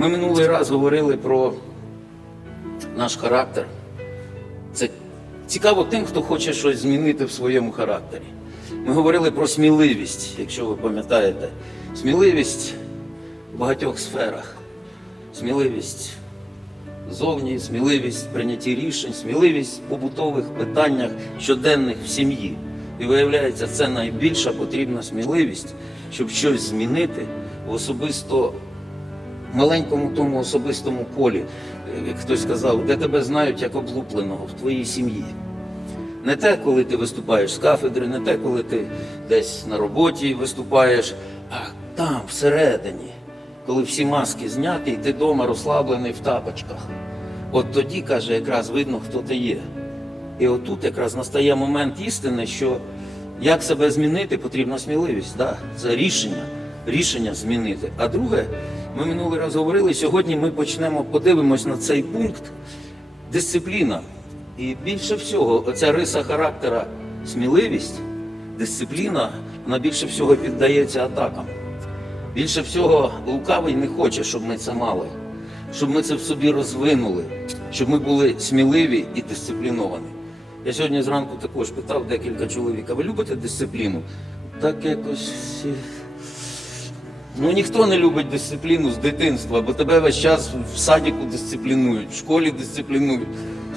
Ми минулий раз говорили про наш характер. Це цікаво тим, хто хоче щось змінити в своєму характері. Ми говорили про сміливість, якщо ви пам'ятаєте. Сміливість в багатьох сферах. Сміливість зовні, сміливість в прийнятті рішень, сміливість в побутових питаннях щоденних в сім'ї. І виявляється, це найбільша потрібна сміливість, щоб щось змінити в особисто маленькому тому особистому колі. Як хтось сказав, де тебе знають як облупленого в твоїй сім'ї. Не те, коли ти виступаєш з кафедри, не те, коли ти десь на роботі виступаєш, а там, всередині, коли всі маски зняті, і ти вдома розслаблений в тапочках. От тоді, каже, якраз видно, хто ти є. І отут якраз настає момент істини, що як себе змінити, потрібна сміливість. Да? Це рішення, рішення змінити. А друге, ми минулий раз говорили, сьогодні ми почнемо, подивимось на цей пункт дисципліна. І більше всього, оця риса характера, сміливість, дисципліна, вона більше всього піддається атакам. Більше всього лукавий не хоче, щоб ми це мали, щоб ми це в собі розвинули, щоб ми були сміливі і дисципліновані. Я сьогодні зранку також питав декілька чоловік, ви любите дисципліну? Так якось. Ну ніхто не любить дисципліну з дитинства, бо тебе весь час в садіку дисциплінують, в школі дисциплінують.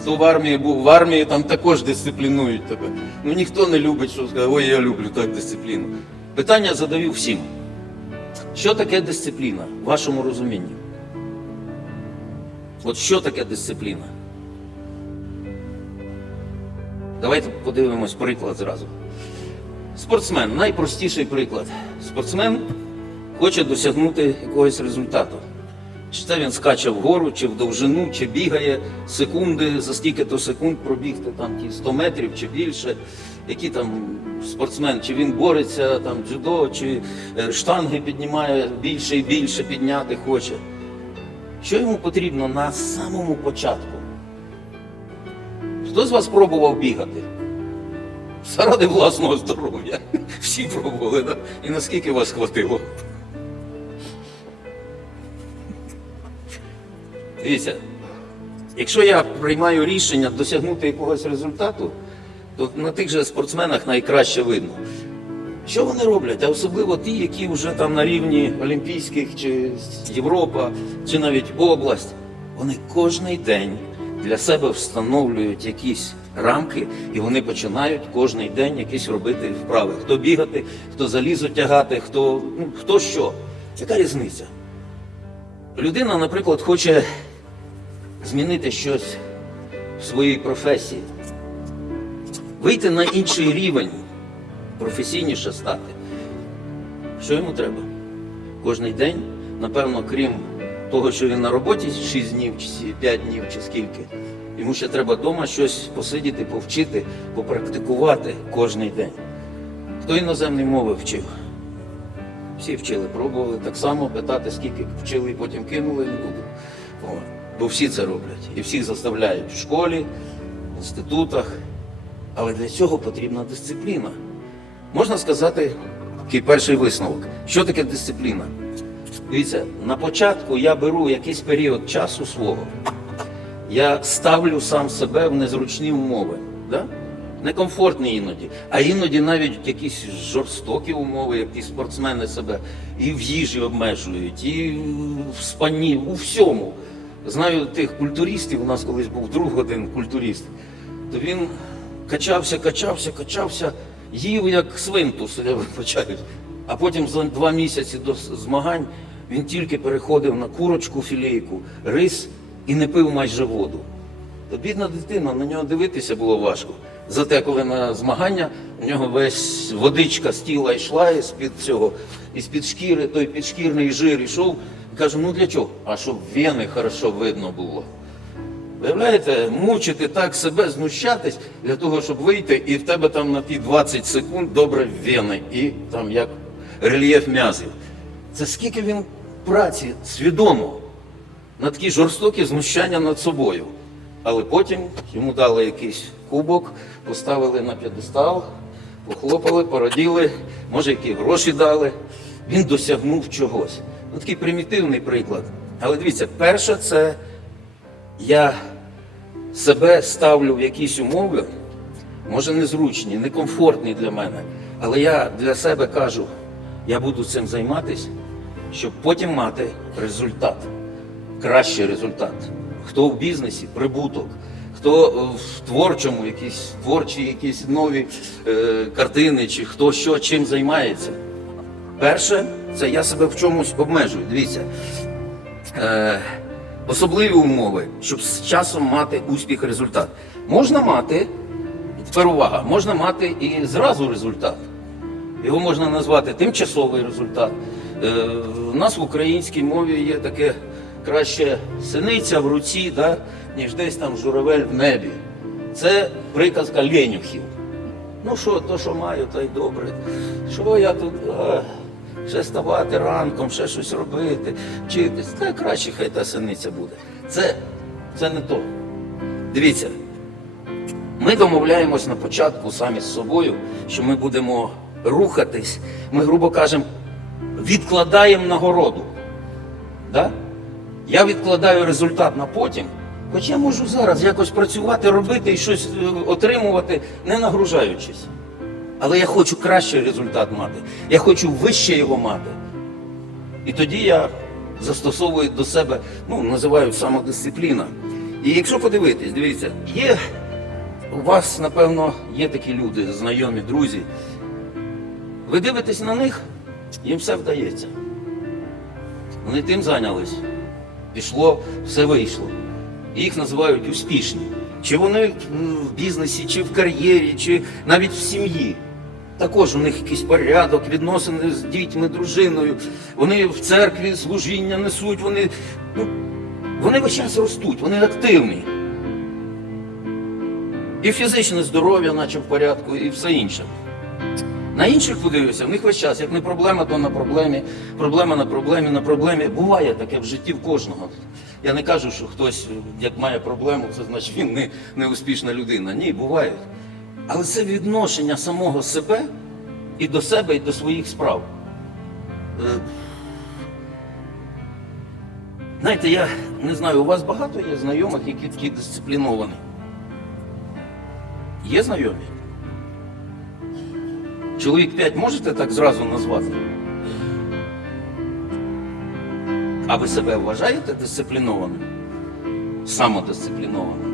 Хто в армії був, в армії там також дисциплінують тебе. Ну ніхто не любить, що сказати, ой, я люблю так дисципліну. Питання задаю всім. Що таке дисципліна в вашому розумінні? От що таке дисципліна? Давайте подивимось приклад зразу. Спортсмен найпростіший приклад. Спортсмен хоче досягнути якогось результату. Чи це він скаче вгору, чи в довжину, чи бігає секунди, за стільки-то секунд пробігти там ті 100 метрів чи більше. Які там спортсмен, чи він бореться, там дзюдо, чи е, штанги піднімає більше і більше підняти хоче. Що йому потрібно на самому початку? Хто з вас пробував бігати? Заради власного здоров'я. Всі пробували, да? і наскільки вас хватило? Дивіться, якщо я приймаю рішення досягнути якогось результату, то на тих же спортсменах найкраще видно. Що вони роблять? А особливо ті, які вже там на рівні Олімпійських чи Європа, чи навіть область, вони кожний день для себе встановлюють якісь рамки, і вони починають кожний день якісь робити вправи. Хто бігати, хто залізо тягати, хто, ну, хто що. Яка різниця? Людина, наприклад, хоче змінити щось в своїй професії, вийти на інший рівень, професійніше стати. Що йому треба? Кожний день, напевно, крім того, що він на роботі 6 днів, чи 5 днів, чи скільки, йому ще треба вдома щось посидіти, повчити, попрактикувати кожний день. Хто іноземні мови вчив? Всі вчили, пробували так само питати, скільки вчили і потім кинули. О, бо всі це роблять. І всіх заставляють в школі, в інститутах. Але для цього потрібна дисципліна. Можна сказати, такий перший висновок. Що таке дисципліна? Дивіться, на початку я беру якийсь період часу свого, я ставлю сам себе в незручні умови. Да? Некомфортні іноді, а іноді навіть якісь жорстокі умови, як ті спортсмени себе і в їжі обмежують, і в спанні, у всьому. Знаю тих культуристів, у нас колись був друг один культурист, то він качався, качався, качався, їв як свинтус, я вибачаюсь. А потім за два місяці до змагань він тільки переходив на курочку, філейку, рис і не пив майже воду. То бідна дитина, на нього дивитися було важко. Зате, коли на змагання у нього весь водичка з тіла йшла із під цього, із під шкіри, той підшкірний жир йшов. І каже, ну для чого? А щоб вени хорошо видно було. Виявляєте, мучити так себе, знущатись для того, щоб вийти, і в тебе там на ті 20 секунд добре вени, і там як рельєф м'язів. Це скільки він праці свідомо на такі жорстокі знущання над собою. Але потім йому дали якийсь кубок, поставили на п'єдестал, похлопали, пораділи, може, які гроші дали. Він досягнув чогось. Ну, такий примітивний приклад. Але дивіться, перше, це я себе ставлю в якісь умови, може незручні, некомфортні для мене. Але я для себе кажу, я буду цим займатися, щоб потім мати результат, кращий результат. Хто в бізнесі прибуток, хто в творчому, якісь творчі, якісь нові е, картини, чи хто що чим займається. Перше, це я себе в чомусь обмежую. Дивіться, е, особливі умови, щоб з часом мати успіх результат. Можна мати, тепер увага, можна мати і зразу результат. Його можна назвати тимчасовий результат. Е, у нас в українській мові є таке краще синиця в руці, да, ніж десь там журавель в небі. Це приказка Ленюхів. Ну що, то, що маю, то й добре. Що я тут а, ще ставати ранком, ще щось робити, вчитись, та краще хай та синиця буде. Це, це не то. Дивіться, ми домовляємось на початку самі з собою, що ми будемо рухатись. Ми, грубо кажемо, відкладаємо нагороду. Да? Я відкладаю результат на потім, хоч я можу зараз якось працювати, робити і щось е, отримувати, не нагружаючись. Але я хочу кращий результат мати. Я хочу вище його мати. І тоді я застосовую до себе, ну, називаю самодисципліна. І якщо подивитись, дивіться, є у вас, напевно, є такі люди, знайомі, друзі. Ви дивитесь на них, їм все вдається. Вони тим зайнялись. Пішло, все вийшло. Їх називають успішні. Чи вони в бізнесі, чи в кар'єрі, чи навіть в сім'ї. Також у них якийсь порядок, відносини з дітьми, дружиною. Вони в церкві служіння несуть, вони, ну, вони весь час ростуть, вони активні. І фізичне здоров'я, наче в порядку, і все інше. На інших подивився, в них весь час, як не проблема, то на проблемі, проблема на проблемі, на проблемі. Буває таке в житті в кожного. Я не кажу, що хтось, як має проблему, це значить він не, не успішна людина. Ні, буває. Але це відношення самого себе і до себе, і до своїх справ. Е, Знаєте, я не знаю, у вас багато є знайомих, які такі дисципліновані. Є знайомі? Чоловік 5 можете так зразу назвати? А ви себе вважаєте дисциплінованим? Самодисциплінованим?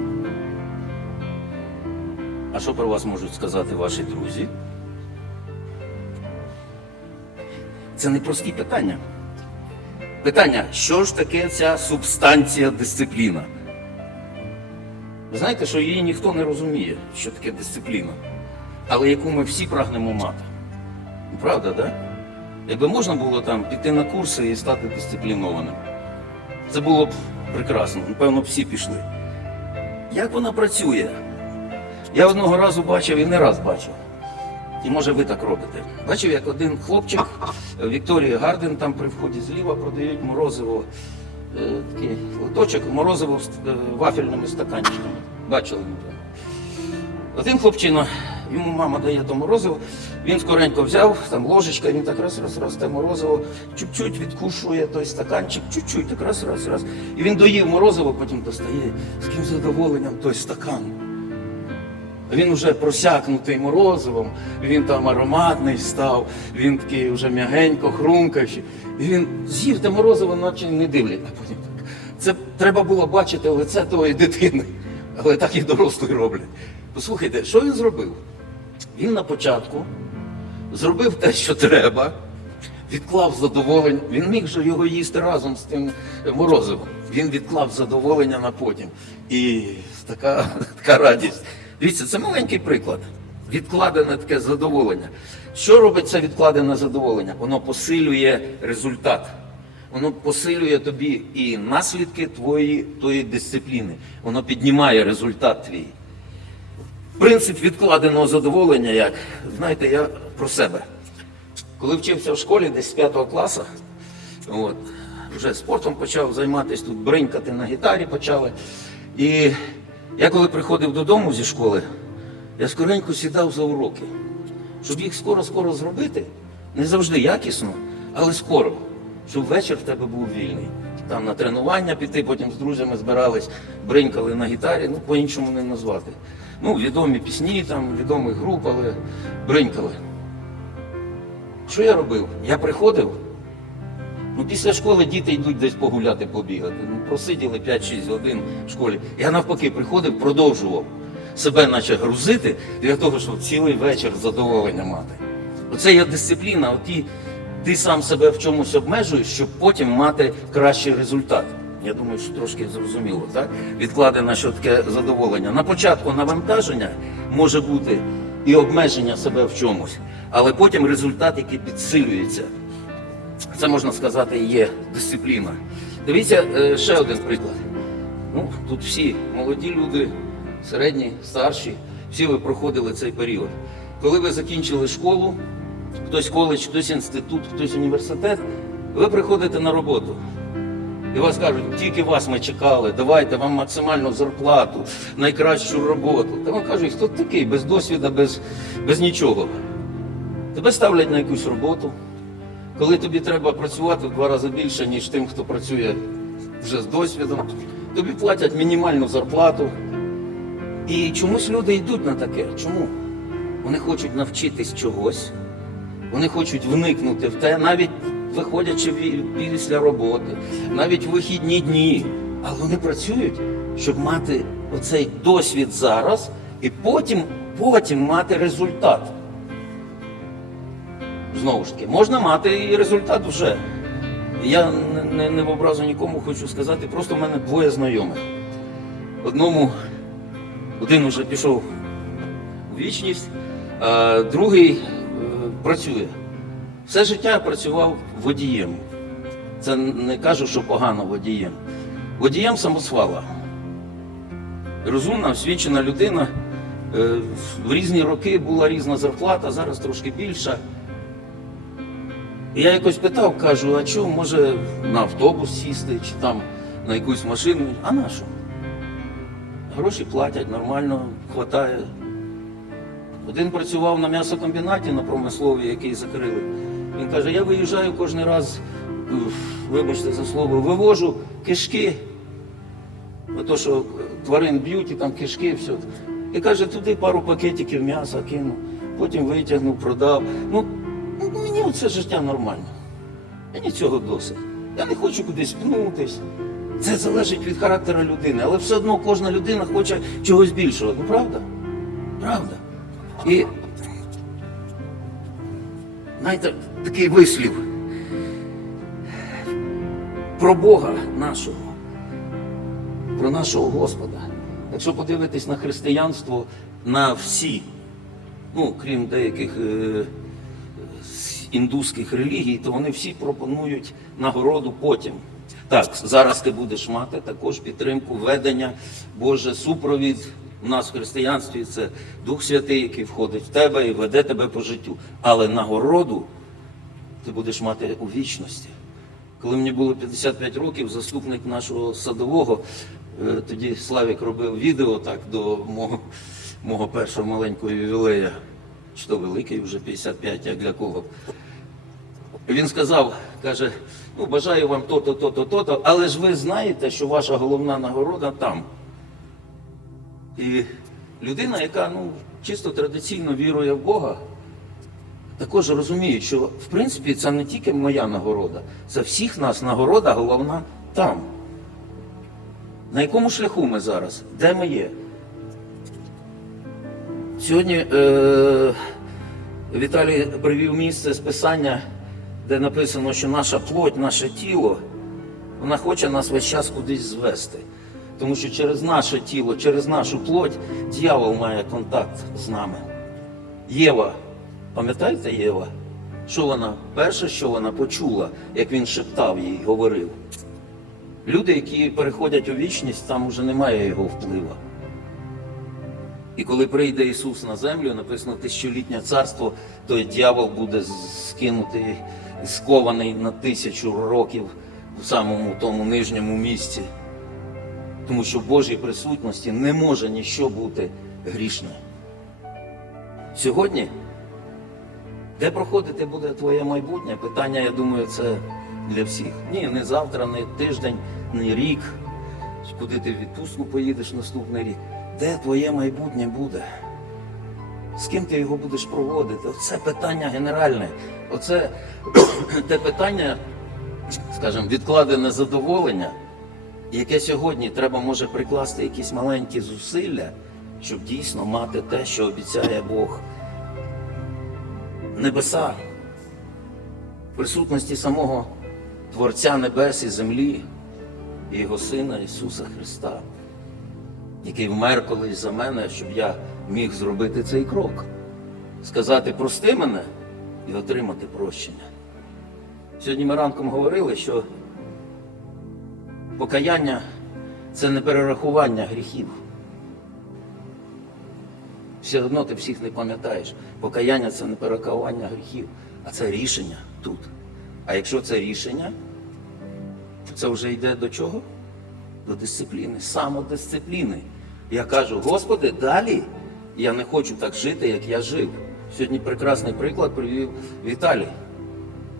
А що про вас можуть сказати ваші друзі? Це не прості питання. Питання, що ж таке ця субстанція дисципліна? Ви знаєте, що її ніхто не розуміє, що таке дисципліна, але яку ми всі прагнемо мати. Правда. Да? Якби можна було там піти на курси і стати дисциплінованим, це було б прекрасно. Напевно, всі пішли. Як вона працює? Я одного разу бачив і не раз бачив. І може ви так робите. Бачив, як один хлопчик Вікторія Гарден там при вході зліва продають морозиво, е, такий лоточок, морозиво е, вафельними стаканчиками. Бачили напевно. Один хлопчина, йому мама дає то морозиво, він скоренько взяв, там ложечка, він так раз, раз, раз, те морозиво, чуть-чуть відкушує той стаканчик, чуть-чуть, так раз, раз, раз. І він доїв морозиво, потім достає з яким задоволенням той стакан. Він вже просякнутий морозивом, він там ароматний став, він такий вже м'ягенько, хрумкаючий. І він з'їв те морозиво, наче не дивлять. А потім. Це треба було бачити лице тої дитини, але так і дорослі роблять. Послухайте, що він зробив? Він на початку зробив те, що треба, відклав задоволення. Він міг же його їсти разом з тим морозивом. Він відклав задоволення на потім. І така, така радість. Дивіться, це маленький приклад. Відкладене таке задоволення. Що робить це відкладене задоволення? Воно посилює результат. Воно посилює тобі і наслідки твої тої дисципліни. Воно піднімає результат твій. Принцип відкладеного задоволення, як знаєте, я про себе. Коли вчився в школі, десь з 5 класу, от, вже спортом почав займатися, тут бринькати на гітарі почали. І я коли приходив додому зі школи, я скоренько сідав за уроки, щоб їх скоро-скоро зробити, не завжди якісно, але скоро, щоб вечір в тебе був вільний. там на тренування піти, потім з друзями збирались, бринькали на гітарі, ну по-іншому не назвати. Ну, відомі пісні, там, відомих груп, але бринькали. Що я робив? Я приходив. Ну, після школи діти йдуть десь погуляти, побігати. Ну, просиділи 5-6 годин в школі. Я навпаки приходив, продовжував себе наче грузити для того, щоб цілий вечір задоволення мати. Оце є дисципліна, оті, ти сам себе в чомусь обмежуєш, щоб потім мати кращий результат. Я думаю, що трошки зрозуміло, так? Відкладене що таке задоволення. На початку навантаження може бути і обмеження себе в чомусь, але потім результат, який підсилюється. Це можна сказати, є дисципліна. Дивіться е, ще один приклад. Ну, тут всі молоді люди, середні, старші, всі ви проходили цей період. Коли ви закінчили школу, хтось коледж, хтось інститут, хтось університет, ви приходите на роботу. І вас кажуть, тільки вас ми чекали, давайте вам максимальну зарплату, найкращу роботу. Та вам кажуть, хто такий, без досвіду, без, без нічого. Тебе ставлять на якусь роботу, коли тобі треба працювати в два рази більше, ніж тим, хто працює вже з досвідом, тобі платять мінімальну зарплату. І чомусь люди йдуть на таке. Чому? Вони хочуть навчитись чогось, вони хочуть вникнути в те, навіть виходячи після роботи, навіть в вихідні дні. Але вони працюють, щоб мати оцей досвід зараз і потім, потім мати результат. Знову ж таки, можна мати і результат вже. Я не, не, не в образу нікому хочу сказати, просто в мене двоє знайомих. Одному один вже пішов у вічність, а другий е, працює. Все життя працював водієм. Це не кажу, що погано водієм. Водієм самосвала. Розумна, освічена людина. Е, В різні роки була різна зарплата, зараз трошки більша. І я якось питав, кажу, а чого, може на автобус сісти чи там на якусь машину? А на що? Гроші платять, нормально, хватає. Один працював на м'ясокомбінаті на промисловій, який закрили. Він каже, я виїжджаю кожен раз, вибачте за слово, вивожу кишки. Ото, що тварин б'ють і там кишки, все. І каже, туди пару пакетиків м'яса кинув, потім витягнув, продав. Ну, мені оце життя нормально. Мені цього досить. Я не хочу кудись пнутись. Це залежить від характеру людини, але все одно кожна людина хоче чогось більшого. Ну правда? Правда. І знаєте, такий вислів про Бога нашого, про нашого Господа. Якщо подивитись на християнство, на всі, ну, крім деяких е, індуських релігій, то вони всі пропонують нагороду потім. Так, зараз ти будеш мати також підтримку, ведення, Боже, супровід. У нас в християнстві це Дух Святий, який входить в тебе і веде тебе по життю. Але нагороду ти будеш мати у вічності. Коли мені було 55 років, заступник нашого садового, е, тоді Славік робив відео так до мого, мого першого маленького ювілея, чи великий вже 55, як для кого. Він сказав, каже, ну бажаю вам то-то, то-то, то-то, але ж ви знаєте, що ваша головна нагорода там. І людина, яка ну, чисто традиційно вірує в Бога, також розуміє, що в принципі це не тільки моя нагорода, це всіх нас нагорода головна там. На якому шляху ми зараз? Де ми є? Сьогодні е, Віталій привів місце з писання, де написано, що наша плоть, наше тіло, вона хоче нас весь час кудись звести. Тому що через наше тіло, через нашу плоть дьявол має контакт з нами. Єва, пам'ятаєте Єва? Що вона перше, що вона почула, як він шептав їй, говорив. Люди, які переходять у вічність, там вже немає його впливу. І коли прийде Ісус на землю, написано тисячолітнє царство, то дьявол буде скинутий скований на тисячу років в самому тому нижньому місці. Тому що в Божій присутності не може ніщо бути грішне. Сьогодні, де проходити буде твоє майбутнє? Питання, я думаю, це для всіх. Ні, не завтра, не тиждень, не рік. Куди ти в відпустку поїдеш наступний рік? Де твоє майбутнє буде? З ким ти його будеш проводити? Оце питання генеральне. Оце те питання, скажімо, відкладене задоволення, яке сьогодні треба може прикласти якісь маленькі зусилля, щоб дійсно мати те, що обіцяє Бог. Небеса, в присутності самого Творця Небес і землі, і Його Сина Ісуса Христа, який вмер колись за мене, щоб я міг зробити цей крок, сказати прости мене і отримати прощення. Сьогодні ми ранком говорили, що покаяння це не перерахування гріхів. Все одно ти всіх не пам'ятаєш. Покаяння це не перерахування гріхів, а це рішення тут. А якщо це рішення, то це вже йде до чого? До дисципліни, самодисципліни. Я кажу, Господи, далі я не хочу так жити, як я жив. Сьогодні прекрасний приклад привів Віталій,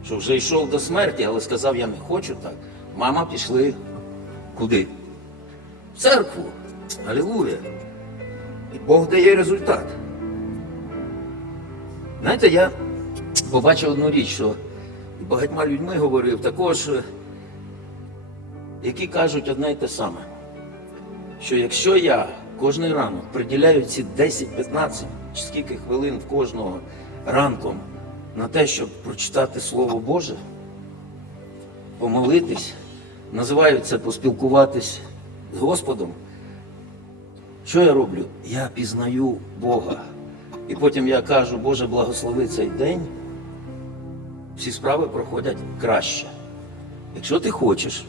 що вже йшов до смерті, але сказав, я не хочу так. Мама пішли куди? В церкву. Алілуя. І Бог дає результат. Знаєте, я побачив одну річ, що багатьма людьми говорив, також, е, які кажуть одне й те саме, що якщо я кожний ранок приділяю ці 10-15 чи скільки хвилин в кожного ранком на те, щоб прочитати Слово Боже, помолитись, називають це поспілкуватись з Господом, що я роблю? Я пізнаю Бога. І потім я кажу, Боже, благослови цей день, всі справи проходять краще. Якщо ти хочеш,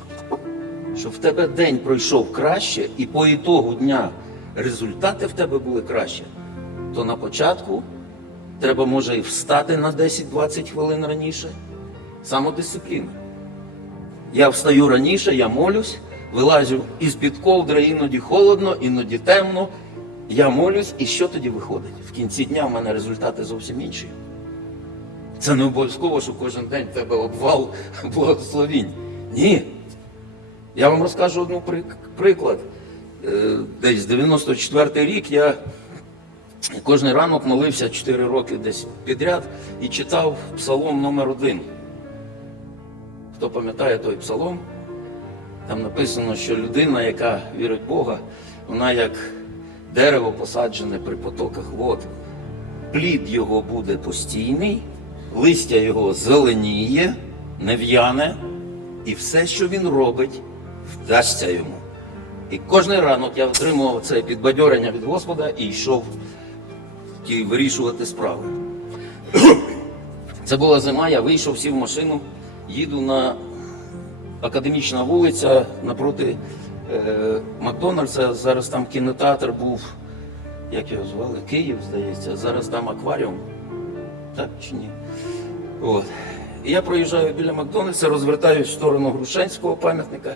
щоб в тебе день пройшов краще, і по ітогу дня результати в тебе були краще, то на початку треба може і встати на 10-20 хвилин раніше. Самодисципліна. Я встаю раніше, я молюсь, вилазю із-під ковдри, іноді холодно, іноді темно. Я молюсь, і що тоді виходить? В кінці дня в мене результати зовсім інші. Це не обов'язково, що кожен день в тебе обвал благословінь. Ні. Я вам розкажу одну приклад. Е, Десь 94-й рік я кожен ранок молився 4 роки десь підряд і читав псалом номер один. Хто пам'ятає той псалом? Там написано, що людина, яка вірить в Бога, вона як дерево посаджене при потоках вод. Плід його буде постійний, листя його зеленіє, не в'яне, і все, що він робить, вдасться йому. І кожен ранок я отримував це підбадьорення від Господа і йшов ті вирішувати справи. Це була зима, я вийшов, сів в машину, їду на академічна вулиця напроти е, Макдональдса. Зараз там кінотеатр був, як його звали? Київ, здається. Зараз там акваріум. Так чи ні? От. І я проїжджаю біля Макдональдса, розвертаюсь в сторону Грушенського пам'ятника.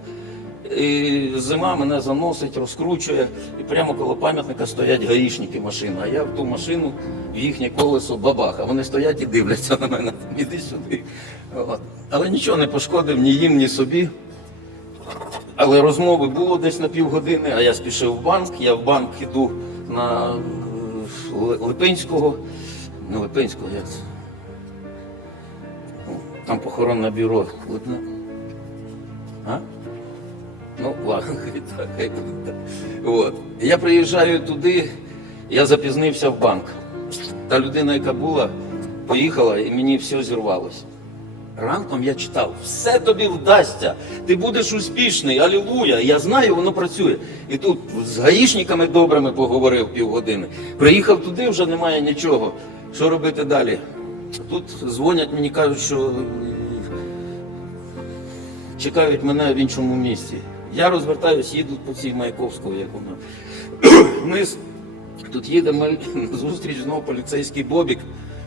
І зима мене заносить, розкручує, і прямо коло пам'ятника стоять гаїшники машини. А я в ту машину, в їхнє колесо бабаха. Вони стоять і дивляться на мене, іди сюди. От. Але нічого не пошкодив ні їм, ні собі. Але розмови було десь на півгодини, а я спішив в банк. Я в банк іду на е, Липинського. Не Липинського, як це? Ну, Там похоронне бюро. А? Ну, ладно, хай так, хай буде. От. Я приїжджаю туди, я запізнився в банк. Та людина, яка була, поїхала і мені все зірвалося. Ранком я читав, все тобі вдасться, ти будеш успішний, алілуя. Я знаю, воно працює. І тут з гаїшниками добрими поговорив півгодини. Приїхав туди, вже немає нічого. Що робити далі? Тут дзвонять мені, кажуть, що чекають мене в іншому місці. Я розвертаюсь, їду по цій Маяковського, як вона. Ми тут їдемо зустріч знову поліцейський бобік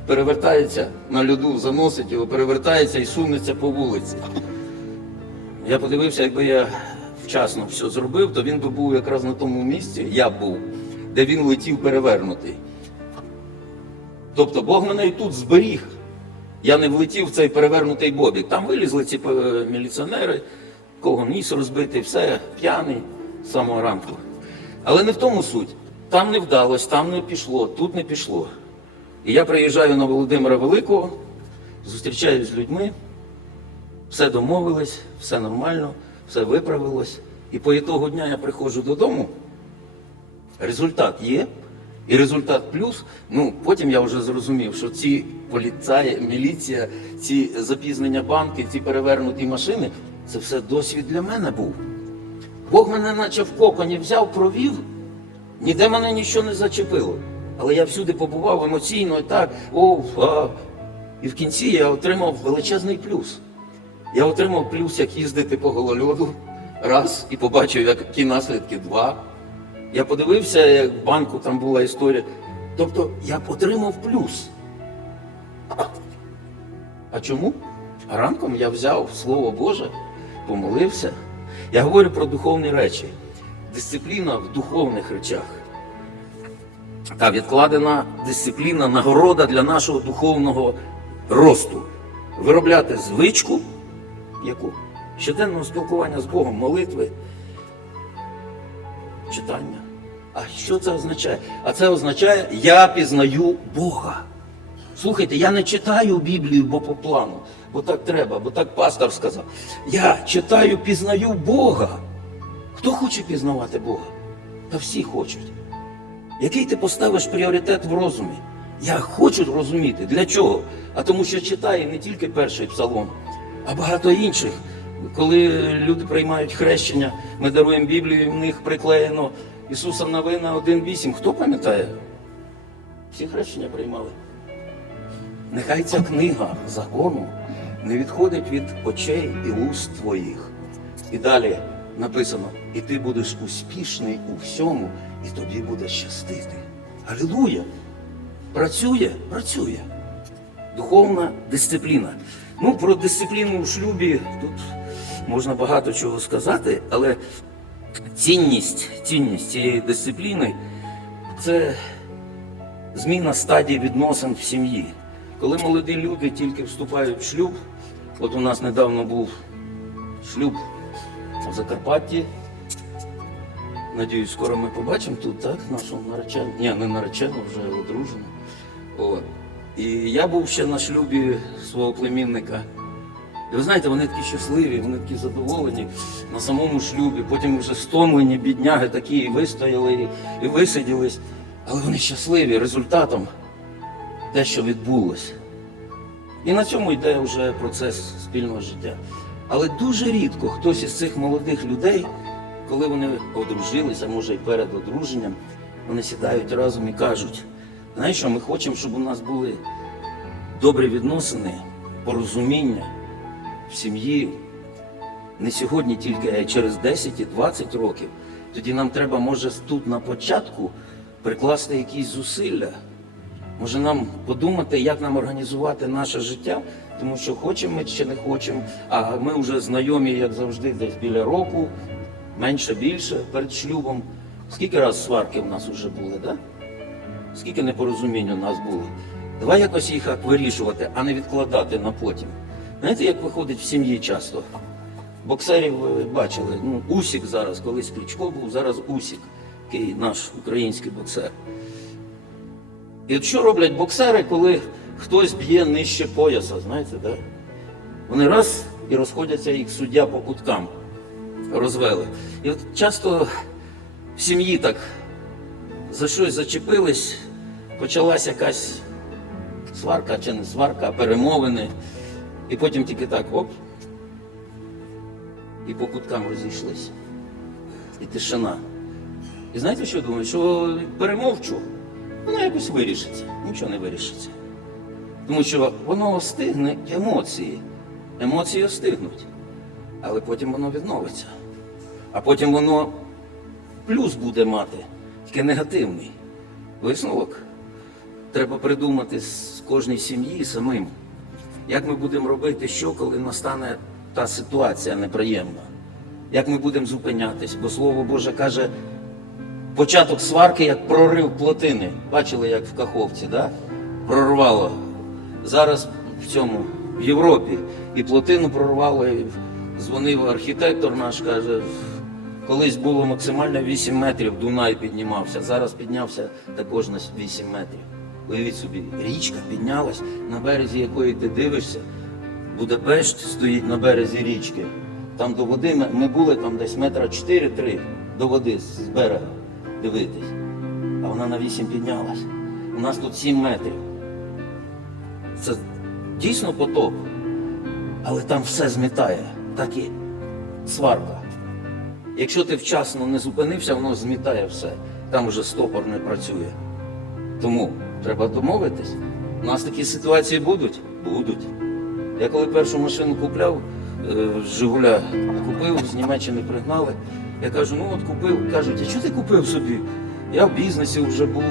перевертається на льоду, заносить його, перевертається і сунеться по вулиці. Я подивився, якби я вчасно все зробив, то він би був якраз на тому місці, я був, де він летів перевернутий. Тобто Бог мене і тут зберіг. я не влетів в цей перевернутий бобік. Там вилізли ці е, міліціонери, кого ніс розбитий, все, п'яний з самого ранку. Але не в тому суть. Там не вдалося, там не пішло, тут не пішло. І я приїжджаю на Володимира Великого, зустрічаюсь з людьми, все домовилось, все нормально, все виправилось. І по ітогу дня я приходжу додому, результат є, і результат плюс. Ну, потім я вже зрозумів, що ці поліцаї, міліція, ці запізнення банки, ці перевернуті машини це все досвід для мене був. Бог мене наче в коконі взяв, провів, ніде мене нічого не зачепило. Але я всюди побував емоційно і так, о, а. І в кінці я отримав величезний плюс. Я отримав плюс, як їздити по голольоду, раз, і побачив, які наслідки два. Я подивився, як в банку там була історія. Тобто я отримав плюс. А чому? Ранком я взяв Слово Боже, помолився. Я говорю про духовні речі. Дисципліна в духовних речах. Та відкладена дисципліна, нагорода для нашого духовного росту. Виробляти звичку, яку? Щоденного спілкування з Богом, молитви, читання. А що це означає? А це означає, я пізнаю Бога. Слухайте, я не читаю Біблію, бо по плану, бо так треба, бо так пастор сказав. Я читаю, пізнаю Бога. Хто хоче пізнавати Бога? Та всі хочуть. Який ти поставиш пріоритет в розумі? Я хочу розуміти. Для чого? А тому що читає не тільки перший псалом, а багато інших. Коли люди приймають хрещення, ми даруємо Біблію, в них приклеєно Ісуса Новина 1.8. Хто пам'ятає? Всі хрещення приймали. Нехай ця книга закону не відходить від очей і уст твоїх. І далі написано: і ти будеш успішний у всьому, і тобі буде щастити. Алілуя! Працює, працює. Духовна дисципліна. Ну, про дисципліну у шлюбі тут можна багато чого сказати, але цінність, цінність цієї дисципліни це зміна стадії відносин в сім'ї. Коли молоді люди тільки вступають в шлюб, от у нас недавно був шлюб в Закарпатті. Надіюсь, скоро ми побачимо тут, так, нашу наречену. Ні, не наречену, вже одружену. От. І я був ще на шлюбі свого племінника. І ви знаєте, вони такі щасливі, вони такі задоволені на самому шлюбі, потім вже стомлені, бідняги такі і вистояли, і, висиділись. Але вони щасливі результатом те, що відбулося. І на цьому йде вже процес спільного життя. Але дуже рідко хтось із цих молодих людей, коли вони одружилися, може і перед одруженням, вони сідають разом і кажуть, знаєш що, ми хочемо, щоб у нас були добрі відносини, порозуміння в сім'ї. Не сьогодні тільки, а й через 10 і 20 років. Тоді нам треба, може, тут на початку прикласти якісь зусилля. Може нам подумати, як нам організувати наше життя, тому що хочемо ми чи не хочемо, а ми вже знайомі, як завжди, десь біля року, менше більше перед шлюбом. Скільки раз сварки в нас вже були, да? Скільки непорозумінь у нас було. Давай якось їх вирішувати, а не відкладати на потім. Знаєте, як виходить в сім'ї часто? Боксерів ви бачили, ну, Усік зараз, колись Кличко був, зараз Усік, який наш український боксер. І що роблять боксери, коли хтось б'є нижче пояса, знаєте, да? Вони раз і розходяться їх суддя по куткам розвели. І от часто в сім'ї так за щось зачепились, почалась якась сварка чи не сварка, перемовини. І потім тільки так оп. І по куткам розійшлися. І тишина. І знаєте, що я думаю? Що перемовчу, воно якось вирішиться. Нічого не вирішиться. Тому що воно остигне емоції. Емоції остигнуть. Але потім воно відновиться. А потім воно плюс буде мати, тільки негативний. Висновок треба придумати з кожній сім'ї самим. Як ми будемо робити, що коли настане та ситуація неприємна? Як ми будемо зупинятись? Бо Слово Боже каже, початок сварки як прорив плотини. Бачили, як в Каховці, да? прорвало. Зараз в цьому в Європі. І плотину прорвали. Дзвонив архітектор наш, каже, колись було максимально 8 метрів, Дунай піднімався. Зараз піднявся також на 8 метрів. Уявіть собі, річка піднялась, на березі якої ти дивишся. Будапешт стоїть на березі річки. Там до води ми були там десь метра 4-3 до води з берега дивитись. А вона на 8 піднялась. У нас тут 7 метрів. Це дійсно потоп. Але там все змітає, так і сварка. Якщо ти вчасно не зупинився, воно змітає все. Там вже стопор не працює. Тому треба домовитись. У нас такі ситуації будуть? Будуть. Я коли першу машину купляв, е, Жигуля купив, з Німеччини пригнали. Я кажу, ну от купив. Кажуть, а що ти купив собі? Я в бізнесі вже був,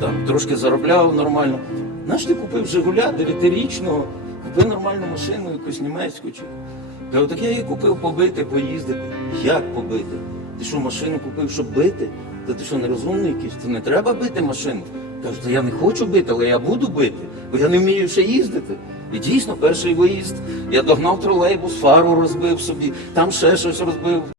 там трошки заробляв нормально. Наш ти купив Жигуля дев'ятирічного, купив нормальну машину, якусь німецьку. Чи... Кажу, так я її купив побити, поїздити. Як побити? Ти що, машину купив, щоб бити? Та ти що, нерозумний якийсь? Це не треба бити машину. Кажу, та я не хочу бити, але я буду бити, бо я не вмію ще їздити. І дійсно, перший виїзд, я догнав тролейбус, фару розбив собі, там ще щось розбив.